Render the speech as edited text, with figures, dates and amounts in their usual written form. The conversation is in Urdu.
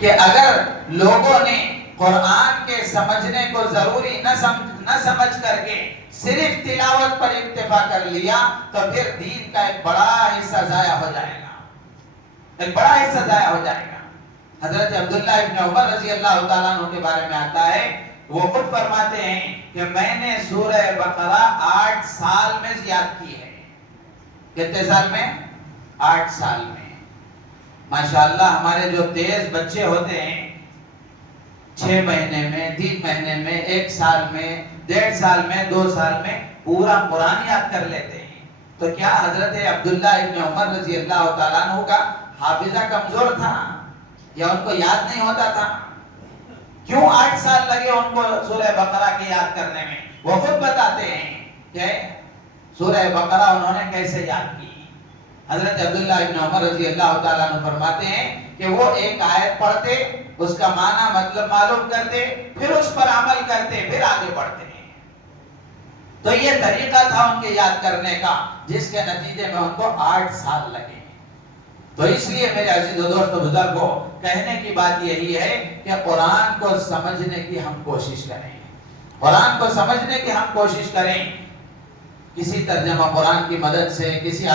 کہ اگر لوگوں نے قرآن کے سمجھنے کو ضروری نہ سمجھ کر کے صرف تلاوت پر اکتفا کر لیا تو پھر دین کا ایک بڑا حصہ ضائع ہو جائے گا، ایک بڑا حصہ ضائع ہو جائے گا۔ حضرت عبداللہ ابن عمر رضی اللہ تعالیٰ عنہ کے بارے میں آتا ہے، وہ خود فرماتے ہیں کہ میں نے سورہ بقرہ 8 سال میں یاد کی ہے۔ کتنے سال میں؟ 8 سال میں۔ ماشاءاللہ ہمارے جو تیز بچے ہوتے ہیں 6 مہینے میں، 3 مہینے میں، 1 سال میں، 1.5 سال میں، 2 سال میں پورا قرآن یاد کر لیتے ہیں۔ تو کیا حضرت عبداللہ ابن عمر رضی اللہ تعالیٰ عنہ کا حافظہ کمزور تھا یا ان کو یاد نہیں ہوتا تھا؟ کیوں 8 سال لگے ان کو سورہ بقرہ کی یاد کرنے میں؟ وہ خود بتاتے ہیں کہ سورہ بقرہ انہوں نے کیسے یاد کی۔ حضرت عبداللہ ابن عمر رضی اللہ تعالیٰ عنہ فرماتے ہیں کہ وہ ایک آیت پڑھتے، اس کا معنی مطلب معلوم کرتے، پھر اس پر عمل کرتے، پھر آگے بڑھتے ہیں۔ تو یہ طریقہ تھا ان کے یاد کرنے کا، جس کے نتیجے میں ان کو 8 سال لگے۔ تو اس لیے میرے عزیز و دوست و بزرگوں، کہنے کی بات یہی ہے کہ قرآن کو سمجھنے کی ہم کوشش کریں، قرآن کو سمجھنے کی ہم کوشش کریں، کسی ترجمہ قرآن کی مدد سے، کسی